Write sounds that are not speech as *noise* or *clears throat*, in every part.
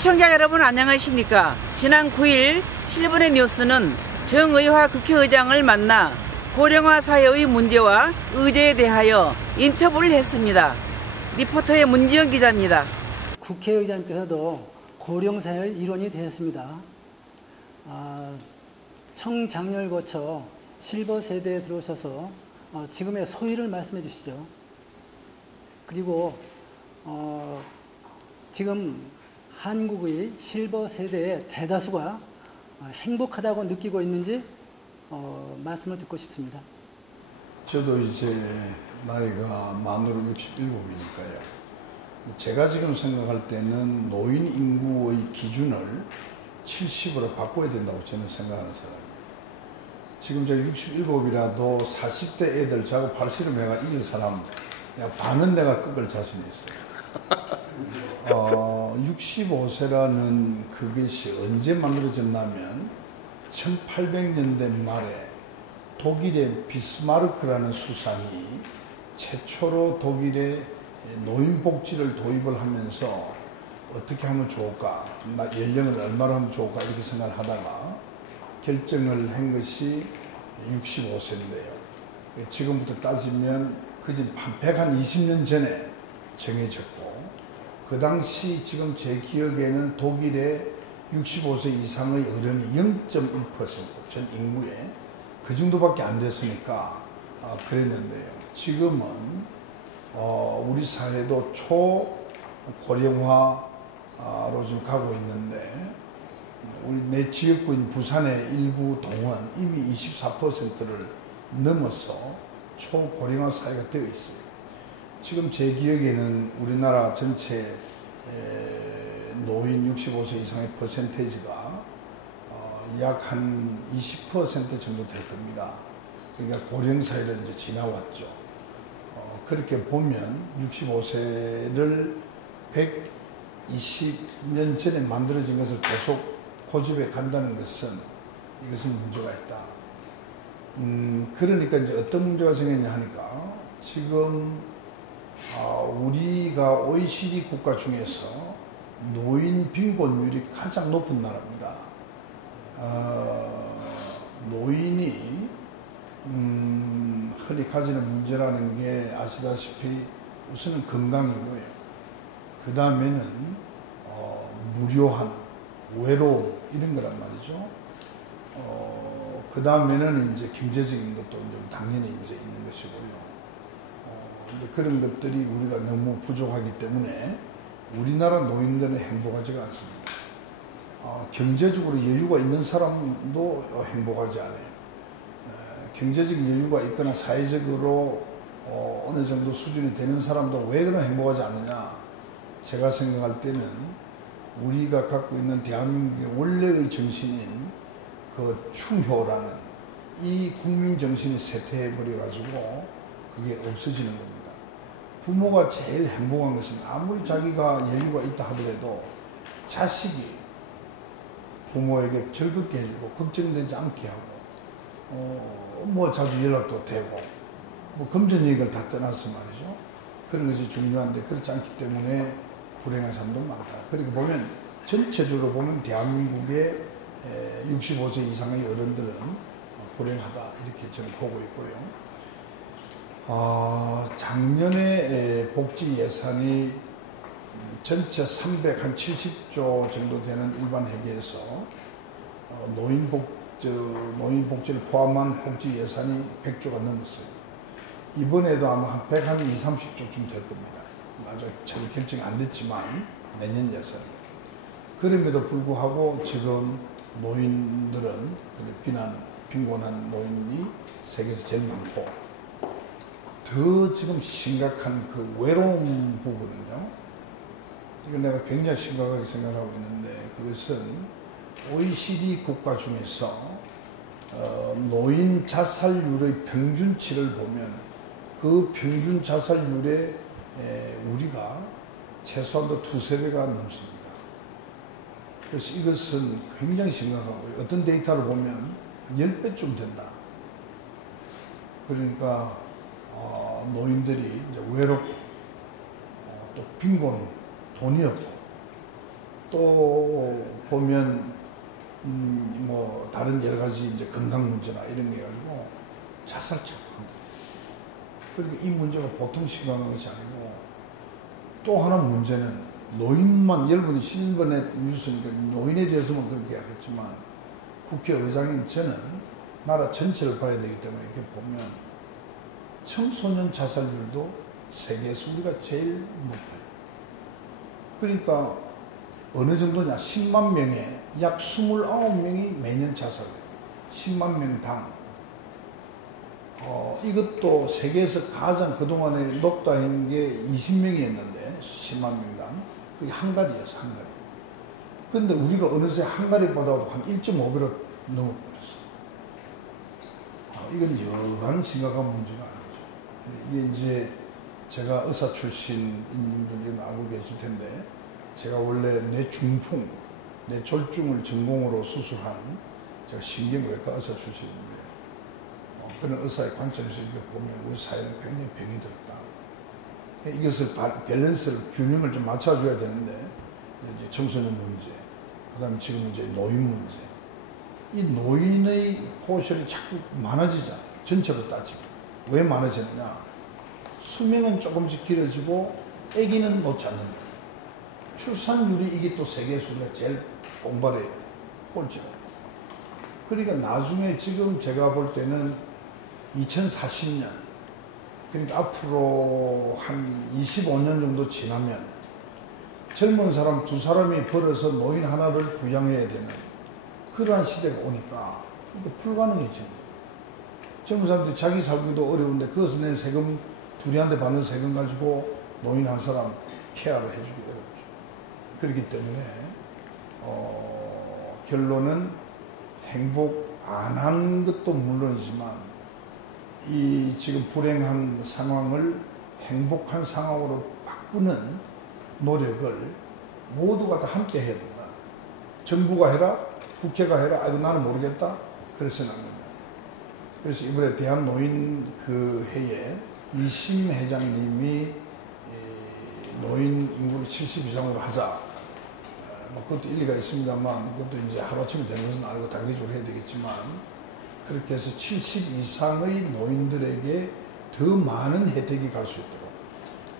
시청자 여러분 안녕하십니까? 지난 9일 실버의 뉴스는 정의화 국회의장을 만나 고령화 사회의 문제와 의제에 대하여 인터뷰를 했습니다. 리포터의 문지영 기자입니다. 국회의장께서도 고령사회 일원이 되셨습니다. 아, 청장년을 거쳐 실버 세대에 들어오셔서 어, 지금의 소위를 말씀해 주시죠. 그리고 어, 지금 한국의 실버 세대의 대다수가 어, 행복하다고 느끼고 있는지 어, 말씀을 듣고 싶습니다. 저도 이제 나이가 만으로 67이니까요. 제가 지금 생각할 때는 노인 인구의 기준을 70으로 바꿔야 된다고 저는 생각하는 사람이에요. 지금 제가 67이라도 40대 애들 자고 팔씨름 해가 이길 사람 내가 반은 내가 꺾을 자신이 있어요. 어, 65세라는 그것이 언제 만들어졌냐면 1800년대 말에 독일의 비스마르크라는 수상이 최초로 독일의 노인복지를 도입을 하면서 어떻게 하면 좋을까, 연령을 얼마나 하면 좋을까 이렇게 생각을 하다가 결정을 한 것이 65세인데요. 지금부터 따지면 그집 한 120년 전에 정해졌고 그 당시 지금 제 기억에는 독일의 65세 이상의 어른이 0.1%전 인구에 그 정도밖에 안 됐으니까 어, 그랬는데요. 지금은 어, 우리 사회도 초고령화로 지금 가고 있는데 우리 내 지역구인 부산의 일부 동은 이미 24%를 넘어서 초고령화 사회가 되어 있어요. 지금 제 기억에는 우리나라 전체 노인 65세 이상의 퍼센테이지가 어, 약한 20% 정도 될 겁니다. 그러니까 고령 사회를 이제 지나왔죠. 어, 그렇게 보면 65세를 120년 전에 만들어진 것을 계속 고집해 간다는 것은 이것은 문제가 있다. 음, 그러니까 이제 어떤 문제가 생겼냐 하니까 지금 어, 우리가 OECD 국가 중에서 노인 빈곤율이 가장 높은 나라입니다. 어, 노인이 음, 흔히 가지는 문제라는 게 아시다시피 우선은 건강이고요. 그 다음에는 어, 무료한 외로움 이런 거란 말이죠. 어, 그 다음에는 이제 경제적인 것도 당연히 이제 있는 것이고요. 그런 것들이 우리가 너무 부족하기 때문에 우리나라 노인들은 행복하지가 않습니다. 어, 경제적으로 여유가 있는 사람도 행복하지 않아요. 에, 경제적 여유가 있거나 사회적으로 어, 느 정도 수준이 되는 사람도 왜 그런 행복하지 않느냐? 제가 생각할 때는 우리가 갖고 있는 대한민국의 원래의 정신인 그 충효라는 이 국민 정신이 쇠퇴해버려가지고 그게 없어지는 겁니다. 부모가 제일 행복한 것은 아무리 자기가 여유가 있다 하더라도 자식이 부모에게 즐겁게 해주고 걱정되지 않게 하고 어, 뭐 자주 연락도 되고 뭐 금전 얘기를 다 떠나서 말이죠. 그런 것이 중요한데 그렇지 않기 때문에 불행한 사람도 많다. 그렇게 보면 전체적으로 보면 대한민국의 65세 이상의 어른들은 불행하다 이렇게 저는 보고 있고요. 어, 작년에 복지 예산이 전체 370조 정도 되는 일반 회계에서 어, 노인 복, 노인 복지를 포함한 복지 예산이 100조가 넘었어요. 이번에도 아마 한 100, 한 2, 30조쯤 될 겁니다. 아직 잘 결정이 안 됐지만 내년 예산이. 그럼에도 불구하고 지금 노인들은 비난, 빈곤한 노인이 세계에서 제일 많고 더 지금 심각한 그 외로움 부분은요. 이건 내가 굉장히 심각하게 생각하고 있는데 그것은 OECD 국가 중에서 어, 노인 자살률의 평균치를 보면 그 평균 자살률에 에, 우리가 최소한도 두세 배가 넘습니다. 그래서 이것은 굉장히 심각하고요. 어떤 데이터를 보면 10배쯤 된다. 그러니까 어, 노인들이 이제 외롭고 어, 또 빈곤, 돈이 없고 또 보면 음, 뭐 다른 여러 가지 이제 건강 문제나 이런 게 가지고 자살 착오합니다. 그러니까 이 문제가 보통 심각한 것이 아니고 또 하나 문제는 노인만 여러분이 신번의 뉴스니까 노인에 대해서만 그렇게 하겠지만 국회의장인 저는 나라 전체를 봐야 되기 때문에 이렇게 보면 청소년 자살률도 세계에서 우리가 제일 높아요. 그러니까 어느 정도냐 10만 명에 약 29명이 매년 자살해요. 10만 명당. 어, 이것도 세계에서 가장 그동안에 높다 한게 20명이었는데 10만 명당. 그게 한가리였어, 한가리. 근데 우리가 어느새 한가리보다도 한 1.5배로 넘어버렸어. 아, 이건 여간 심각한 문제가 아니죠. 이게 이제 제가 의사 출신인 분들이 알고 계실 텐데, 제가 원래 뇌 중풍, 뇌 졸중을 전공으로 수술한 제가 신경외과 의사 출신인데, 어, 그런 의사의 관점에서 이렇게 보면 우리 사회는 굉장히 병이 들었다. 이것을 밸런스를 균형을 좀 맞춰줘야 되는데 이제 청소년 문제, 그다음에 지금 이제 노인 문제, 이 노인의 포션이 자꾸 많아지잖아요. 전체로 따지고 왜 많아지느냐? 수명은 조금씩 길어지고 아기는 못 찾는다. 출산율이 이게 또 세계에서 우리가 제일 공발의 꼴찌다. 그러니까 나중에 지금 제가 볼 때는 2040년 그러니까 앞으로 한 25년 정도 지나면 젊은 사람 두 사람이 벌어서 노인 하나를 부양해야 되는 그러한 시대가 오니까 이거 불가능해지는 젊은 사람들이 자기 살기도 어려운데 그것을 낸 세금 둘이한테 받는 세금 가지고 노인 한 사람 케어를 해주기 어렵죠. 그렇기 때문에 어, 결론은 행복 안 한 것도 물론이지만 이 지금 불행한 상황을 행복한 상황으로 바꾸는 노력을 모두가 다 함께 해야 된다. 정부가 해라, 국회가 해라, 아이고 나는 모르겠다. 그래서는 안 된다. 그래서 이번에 대한노인 그 회에 이심 회장님이 노인 인구를 70 이상으로 하자. 뭐 그것도 일리가 있습니다만 그것도 이제 하루아침에 되는 것은 아니고 단기적으로 해야 되겠지만 그렇게 해서 70 이상의 노인들에게 더 많은 혜택이 갈 수 있도록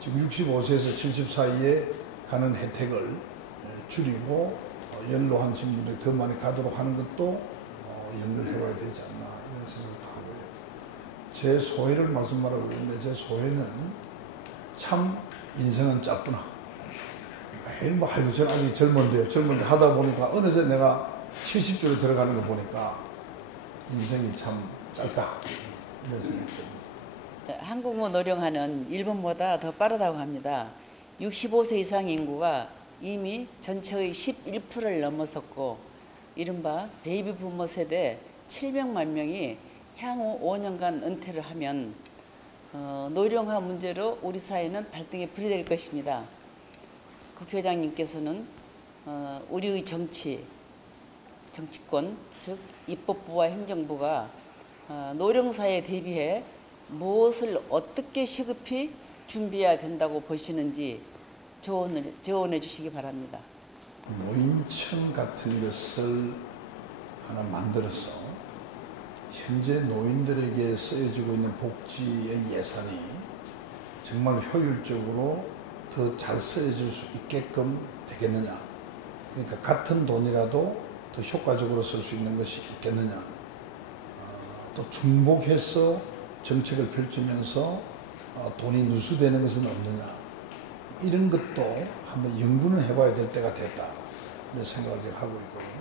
지금 65세에서 70 사이에 가는 혜택을 줄이고 연로하신 분들이 더 많이 가도록 하는 것도 연결해봐야 되지 않나 이런 생각도. 제 소회를 말씀하라고 그랬는데 제 소회는 참 인생은 짧구나. 매일 뭐 아이고 저는 아직 젊은데요. 젊은데 하다 보니까 어느새 내가 70조에 들어가는 거 보니까 인생이 참 짧다. 이런 생각이. 한국어 노령화는 일본보다 더 빠르다고 합니다. 65세 이상 인구가 이미 전체의 11%를 넘어섰고 이른바 베이비 부모 세대 700만 명이 향후 5년간 은퇴를 하면 어, 노령화 문제로 우리 사회는 발등에 불이 될 것입니다. 국회의장님께서는 어, 우리의 정치, 정치권, 즉 입법부와 행정부가 어, 노령사에 대비해 무엇을 어떻게 시급히 준비해야 된다고 보시는지 조언을, 조언해 주시기 바랍니다. 노인청 같은 것을 하나 만들어서 현재 노인들에게 쓰여지고 있는 복지의 예산이 정말 효율적으로 더 잘 쓰여질 수 있게끔 되겠느냐. 그러니까 같은 돈이라도 더 효과적으로 쓸 수 있는 것이 있겠느냐. 어, 또 중복해서 정책을 펼치면서 어, 돈이 누수되는 것은 없느냐. 이런 것도 한번 연구는 해봐야 될 때가 됐다. 이런 생각을 하고 있고.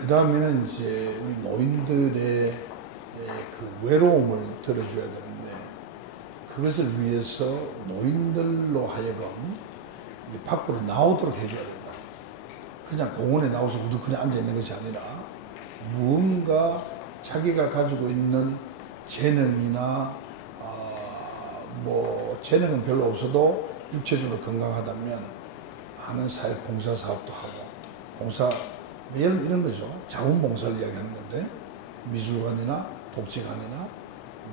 그 다음에는 이제 우리 노인들의 그 외로움을 들어줘야 되는데, 그것을 위해서 노인들로 하여금 밖으로 나오도록 해줘야 된다. 그냥 공원에 나와서 우두커니 앉아 있는 것이 아니라 무언가 자기가 가지고 있는 재능이나 어, 뭐 재능은 별로 없어도 육체적으로 건강하다면 하는 사회 봉사 사업도 하고 봉사 이런, 이런 거죠. 자원봉사를 이야기하는 건데 미술관이나 복지관이나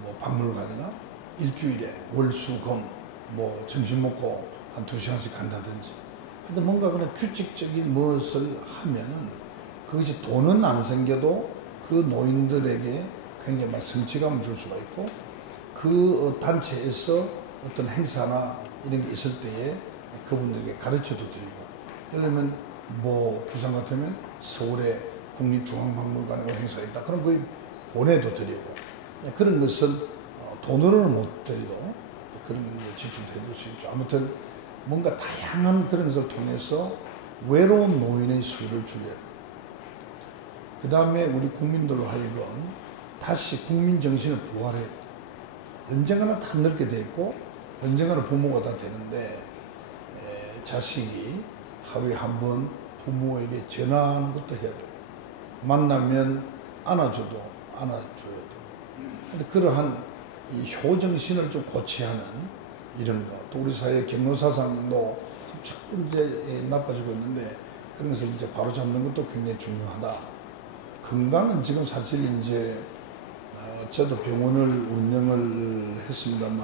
뭐 박물관이나 일주일에 월수금 뭐 점심 먹고 한 두 시간씩 간다든지. 하여튼 뭔가 그런 규칙적인 무엇을 하면은 그것이 돈은 안 생겨도 그 노인들에게 굉장히 막 성취감을 줄 수가 있고 그 어, 단체에서 어떤 행사나 이런 게 있을 때에 그분들에게 가르쳐도 드리고. 예를 들면 뭐 부산 같으면 서울에 국립중앙박물관에 뭐 행사가 있다. 그럼 거기 보내도 드리고 예, 그런 것은 어, 돈으로는 못 드리도 그런 게 지출될 수 있죠 아무튼 뭔가 다양한 그런 것을 통해서 외로운 노인의 수를 줄여요 그 다음에 우리 국민들로 하여금 다시 국민 정신을 부활해. 언젠가는 다 늙게 돼 있고 언젠가는 부모가 다 되는데 에, 자식이 하루에 한번 부모에게 전화하는 것도 해야 돼. 만나면 안아줘도 안아줘야 돼. 근데 그러한 이 효정신을 좀 고치하는 이런 거. 또 우리 사회 경로사상도 자꾸 이제 나빠지고 있는데 그런 것을 이제 바로 잡는 것도 굉장히 중요하다. 건강은 지금 사실 이제 어, 저도 병원을 운영을 했습니다만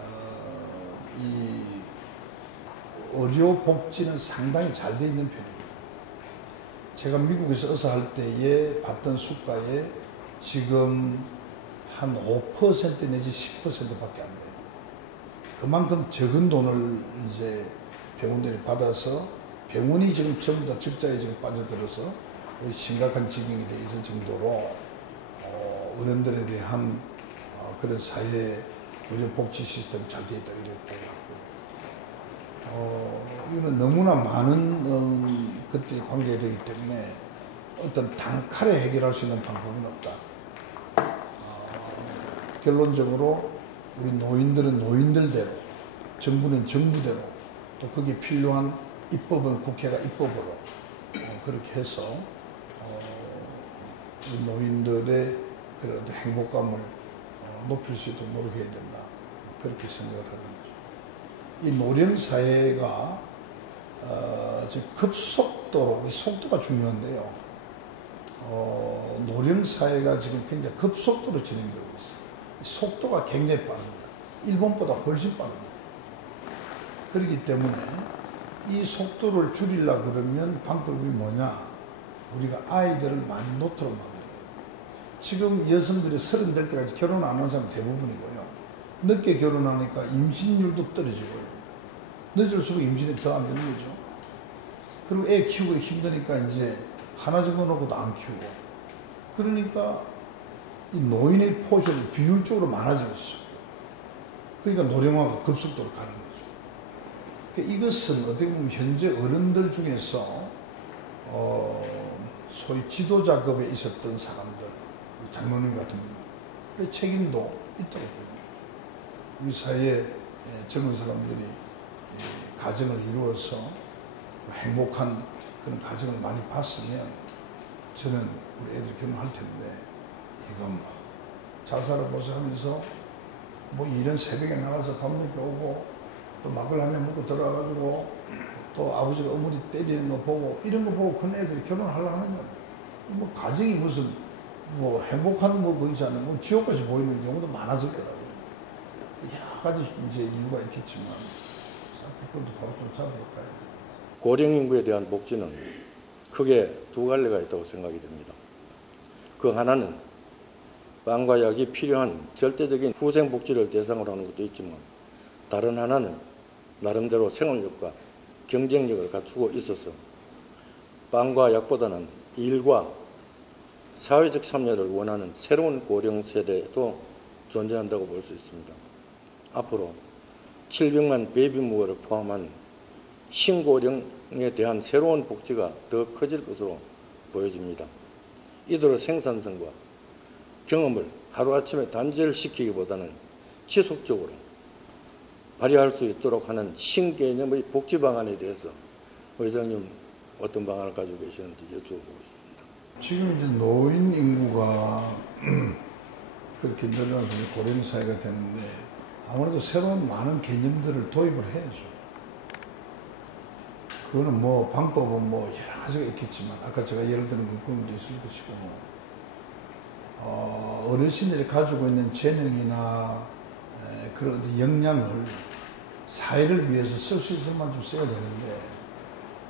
어, 이 의료 복지는 상당히 잘 돼 있는 편입니다. 제가 미국에서 의사 할 때에 봤던 수가에 지금 한 5% 내지 10%밖에 안 돼요. 그만큼 적은 돈을 이제 병원들이 받아서 병원이 지금 전부 다 적자에 지금 빠져들어서 심각한 지경이 돼 있을 정도로 어, 어른들에 대한 어, 그런 사회 의료 복지 시스템이 잘돼 있다 이렇게 보고 어, 이거는 너무나 많은 음, 것들이 관계되기 때문에 어떤 단칼에 해결할 수 있는 방법은 없다. 어, 결론적으로 우리 노인들은 노인들대로, 정부는 정부대로, 또 거기에 필요한 입법은 국회가 입법으로 어, 그렇게 해서 어, 우리 노인들의 그런 행복감을 어, 높일 수 있도록 노력해야 된다. 그렇게 생각을 합니다. 이 노령 사회가 어, 급속도로 속도가 중요한데요. 어, 노령 사회가 지금 굉장히 급속도로 진행되고 있어요. 속도가 굉장히 빠릅니다. 일본보다 훨씬 빠릅니다. 그렇기 때문에 이 속도를 줄이려 그러면 방법이 뭐냐? 우리가 아이들을 많이 놓도록 합니다. 지금 여성들이 서른 될 때까지 결혼 안 하는 사람 대부분이고요. 늦게 결혼하니까 임신율도 떨어지고요. 늦을수록 임신이 더 안 되는 거죠. 그리고 애 키우기 힘드니까 이제 하나 정도 놓고도 안 키우고. 그러니까 이 노인의 포션이 비율적으로 많아졌어. 그러니까 노령화가 급속도로 가는 거죠. 그러니까 이것은 어떻게 보면 현재 어른들 중에서 어, 소위 지도자급에 있었던 사람들, 장로님 같은 분, 책임도 있더라고요. 우리 사회에 젊은 사람들이 가정을 이루어서 행복한 그런 가정을 많이 봤으면 저는 우리 애들 결혼할 텐데 이건 잘 살아보자 하면서 뭐 이런 새벽에 나가서 밥 먹고 오고 또 막을 한잔 먹고 들어와가지고 또 아버지가 어머니 때리는 거 보고 이런 거 보고 큰 애들이 결혼하려 하느냐. 뭐 가정이 무슨 뭐 행복한 뭐 거이지 않은 뭐 지옥까지 보이는 경우도 많아질 거라고요 여러 가지 이제 이유가 있겠지만 그것도 바로 좀 잡아볼까요? 고령 인구에 대한 복지는 크게 두 갈래가 있다고 생각이 됩니다. 그 하나는 빵과 약이 필요한 절대적인 후생 복지를 대상으로 하는 것도 있지만 다른 하나는 나름대로 생활력과 경쟁력을 갖추고 있어서 빵과 약보다는 일과 사회적 참여를 원하는 새로운 고령 세대도 존재한다고 볼 수 있습니다. 앞으로 700만 베이비무어를 포함한 신고령에 대한 새로운 복지가 더 커질 것으로 보여집니다. 이들의 생산성과 경험을 하루아침에 단절시키기보다는 지속적으로 발휘할 수 있도록 하는 신개념의 복지 방안에 대해서 의장님 어떤 방안을 가지고 계시는지 여쭤보고 싶습니다. 지금 이제 노인 인구가 *clears throat* 그렇게 늘어나서 고령 사회가 되는데 아무래도 새로운 많은 개념들을 도입을 해야죠. 그거는 뭐 방법은 뭐 여러 가지가 있겠지만 아까 제가 예를 드는 물건도 있을 것이고 어, 어르신들이 가지고 있는 재능이나 에, 그런 역량을 사회를 위해서 쓸 수 있을 만큼 써야 되는데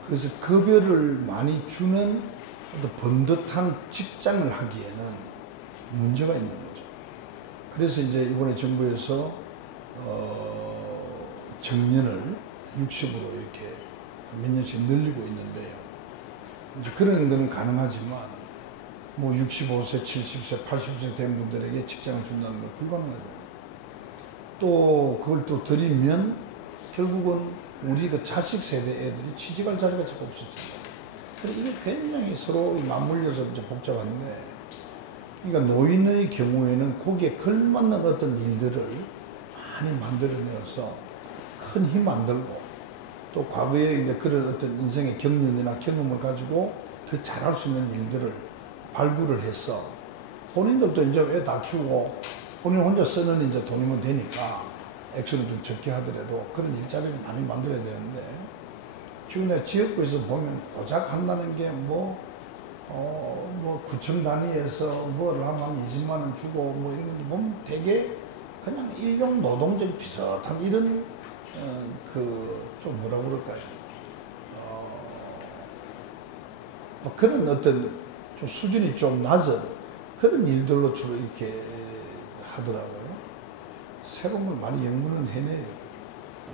그래서 급여를 많이 주는 번듯한 직장을 하기에는 문제가 있는 거죠. 그래서 이제 이번에 정부에서 어, 정년을 60으로 이렇게 몇 년씩 늘리고 있는데요. 이제 그런 거는 가능하지만 뭐 65세, 70세, 80세 된 분들에게 직장을 준다는 건 불가능하죠. 또 그걸 또 드리면 결국은 우리 그 자식 세대 애들이 취직할 자리가 자꾸 없어진다. 그래 이게 굉장히 서로 맞물려서 이제 복잡한데, 그러니까 노인의 경우에는 거기에 걸맞는 어떤 일들을 많이 만들어내어서 큰 힘 안 들고 또 과거에 이제 그런 어떤 인생의 경륜이나 경험을 가지고 더 잘할 수 있는 일들을 발굴을 해서 본인들도 이제 애 다 키우고 본인 혼자 쓰는 이제 돈이면 되니까 액수는 좀 적게 하더라도 그런 일자리를 많이 만들어야 되는데 지금 내가 지역구에서 보면 고작 한다는 게 뭐, 어, 뭐 구청 단위에서 뭐를 하면 한 20만 원 주고 뭐 이런 거 보면 되게 그냥 일용 노동적 비슷한 이런 어, 그좀 뭐라 그럴까요? 어, 뭐 그런 어떤 좀 수준이 좀 낮은 그런 일들로 주로 이렇게 하더라고요. 새로운 걸 많이 연구는 해내야 돼요.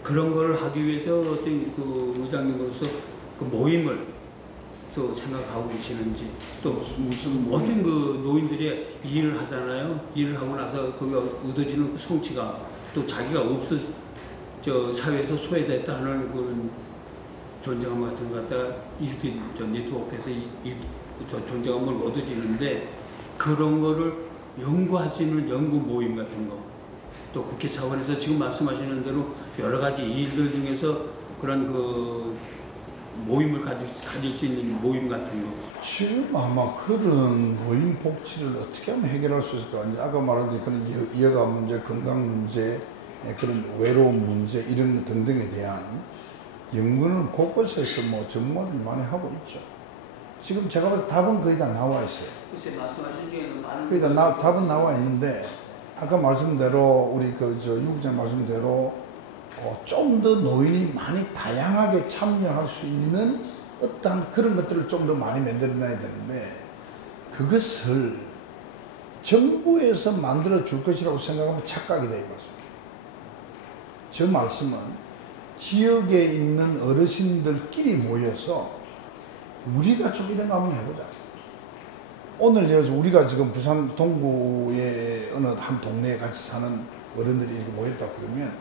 그런 걸 하기 위해서 어떤 그 의장님으로서 그 모임을 또 생각하고 계시는지 또 무슨 어떤 그 노인들이 일을 하잖아요. 일을 하고 나서 거기 얻어지는 그 성취가 또 자기가 없어 저 사회에서 소외됐다 하는 그런 존재감 같은 거 갖다가 이렇게 저 네트워크에서 이, 이, 저 존재감을 얻어지는데 그런 거를 연구할 수 있는 연구 모임 같은 거 또 국회 차원에서 지금 말씀하시는 대로 여러 가지 일들 중에서 그런 그 모임을 가질, 가질 수 있는 모임 같은 거. 지금 아마 그런 노인 복지를 어떻게 하면 해결할 수 있을까? 이제 아까 말한 그런 여- 여가 문제, 건강 문제, 예, 그런 외로움 문제 이런 것 등등에 대한 연구는 곳곳에서 뭐 전문가들이 많이 하고 있죠. 지금 제가 볼 때 답은 거의 다 나와 있어요. 글쎄 말씀하신 중에는 많은 거의 다 나, 답은 나와 있는데 아까 말씀대로 우리 그 저 유국장 말씀대로 어, 좀 더 노인이 많이 다양하게 참여할 수 있는 어떠한 그런 것들을 좀 더 많이 만들어놔야 되는데 그것을 정부에서 만들어 줄 것이라고 생각하면 착각이다 이 말씀. 저 말씀은 지역에 있는 어르신들끼리 모여서 우리가 좀 이런 거 한번 해보자. 오늘 예를 들어서 우리가 지금 부산 동구의 어느 한 동네에 같이 사는 어른들이 이렇게 모였다 그러면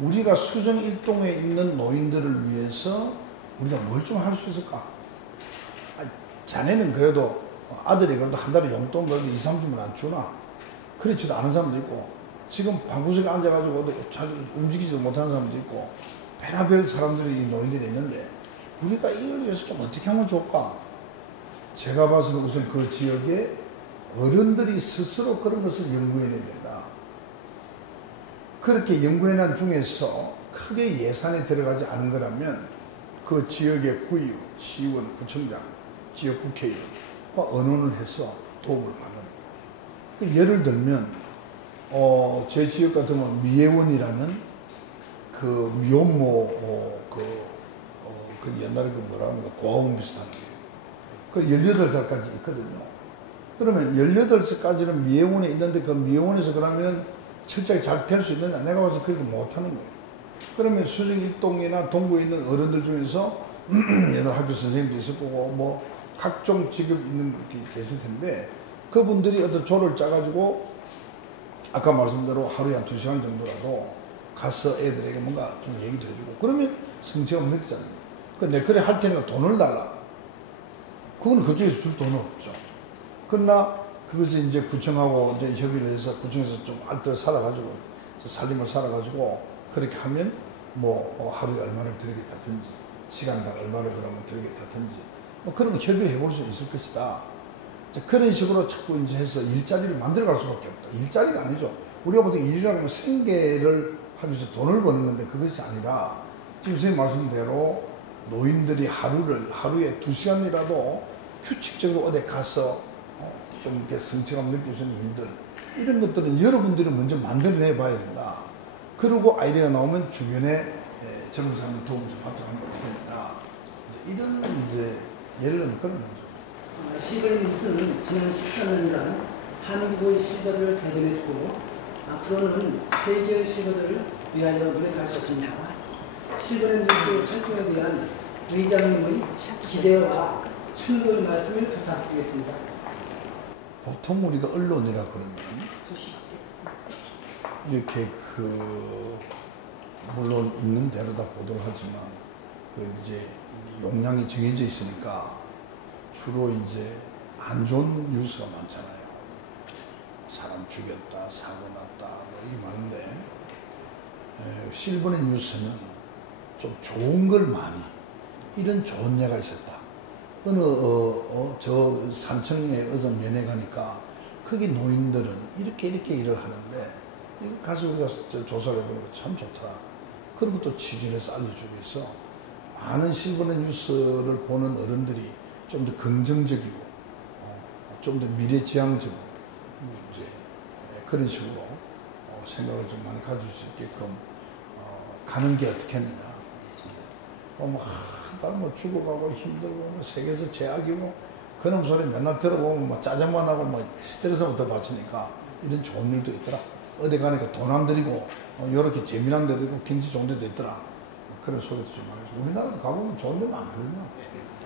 우리가 수정 일동에 있는 노인들을 위해서 우리가 뭘 좀 할 수 있을까? 아, 자네는 그래도 아들이 그래도 한 달에 용돈 그래도 2, 30만 안 주나? 그렇지도 않은 사람도 있고 지금 방구석에 앉아가지고 잘 움직이지도 못하는 사람도 있고 별의별 사람들이 이 노인들이 있는데 우리가 이걸 위해서 좀 어떻게 하면 좋을까? 제가 봐서는 우선 그 지역에 어른들이 스스로 그런 것을 연구해내야 된다. 그렇게 연구해낸 중에서 크게 예산이 들어가지 않은 거라면 그 지역의 구의원, 시의원, 구청장, 지역 국회의원과 언론을 해서 도움을 받는. 그 예를 들면 어, 제 지역 같으면 미애원이라는 그 미혼모 어, 그, 어, 그 옛날에 그 뭐라 하는가 고아원 비슷한 게. 그 18살까지 있거든요. 그러면 18살까지는 미애원에 있는데 그 미애원에서 그러면 철저히 잘 될 수 있느냐? 내가 봐서 그렇게 못하는 거예요. 그러면 수정 일동이나 동구에 있는 어른들 중에서 *clears throat* 옛날 학교 선생님도 있을 거고 뭐 각종 직업 있는 분이 계실 텐데 그분들이 어떤 조를 짜가지고 아까 말씀대로 하루에 한 두 시간 정도라도 가서 애들에게 뭔가 좀 얘기도 해주고 그러면 성취감 느끼잖아요. 근데 그래 할 테니까 돈을 달라. 그거는 그쪽에서 줄 돈은 없죠. 그러나 그것이 이제 구청하고 이제 협의를 해서 구청에서 좀 알뜰 살아가지고 살림을 살아가지고 그렇게 하면 뭐 어, 하루에 얼마를 드리겠다든지 시간당 얼마를 그러면 드리겠다든지 뭐 그런 거 협의를 해볼 수 있을 것이다. 그런 식으로 자꾸 이제 해서 일자리를 만들어갈 수밖에 없다. 일자리가 아니죠. 우리가 보통 일이라고 하면 생계를 하기 위해서 돈을 버는 건데 그것이 아니라 지금 선생님 말씀대로 노인들이 하루를 하루에 두 시간이라도 규칙적으로 어디 가서 어, 좀 이렇게 성취감 느낄 수 있는 일들 이런 것들은 여러분들이 먼저 만들어내 봐야 된다. 그리고 아이디어가 나오면 주변에 에, 젊은 사람들 도움을 좀 받도록 하면 어떻게 이제 이런 이제 예를 들면 그런 거죠. 실버의 뉴스는 지난 14년간 한국의 실버를 대변했고 앞으로는 세계의 실버를 위하여 노력할 것입니다. 실버의 뉴스 활동에 대한 의장님의 기대와 충고의 말씀을 부탁드리겠습니다. 보통 우리가 언론이라 그러면 이렇게 그 물론 있는 대로 다 보도를 하지만 그 이제 용량이 정해져 있으니까 주로 이제 안 좋은 뉴스가 많잖아요. 사람 죽였다, 사고 났다, 뭐 이게 많은데 에, 실버의 뉴스는 좀 좋은 걸 많이 이런 좋은 예가 있었다. 어느 어, 어, 저 산청에 어떤 면회 가니까 거기 노인들은 이렇게 이렇게 일을 하는데 가서 우리가 저 조사를 해보니까 참 좋더라. 그리고 또 취재해서 알려주고 있어. 많은 실버의 뉴스를 보는 어른들이 좀 더 긍정적이고 어, 좀더 미래지향적으로 음, 이제 예, 그런 식으로 어, 생각을 좀 많이 가질 수 있게끔 어, 가는 게 어떻겠느냐. 어, 뭐, 하, 뭐 죽어가고 힘들고, 뭐 세계에서 제약이고, 그런 소리 맨날 들어보면 뭐 짜증만 나고 뭐 스트레스부터 받으니까 이런 좋은 일도 있더라. 어디 가니까 돈 안 들이고, 어, 요렇게 재미난 데도 있고, 경치 좋은 데도 있더라. 그런 소리도 좀 많이. 우리나라도 가보면 좋은 데 많거든요.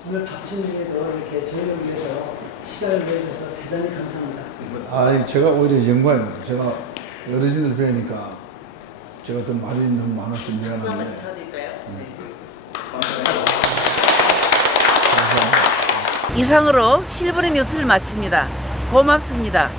오늘 바쁘신 중에도 이렇게 저희를 위해서 시간을 내주셔서 대단히 감사합니다. 아, 제가 오히려 영광입니다. 제가 어르신들 뵈니까 제가 더 말이 너무 많아서 미안한데. 쳐드릴까요? 이상으로 실버의 뉴스를 마칩니다. 고맙습니다.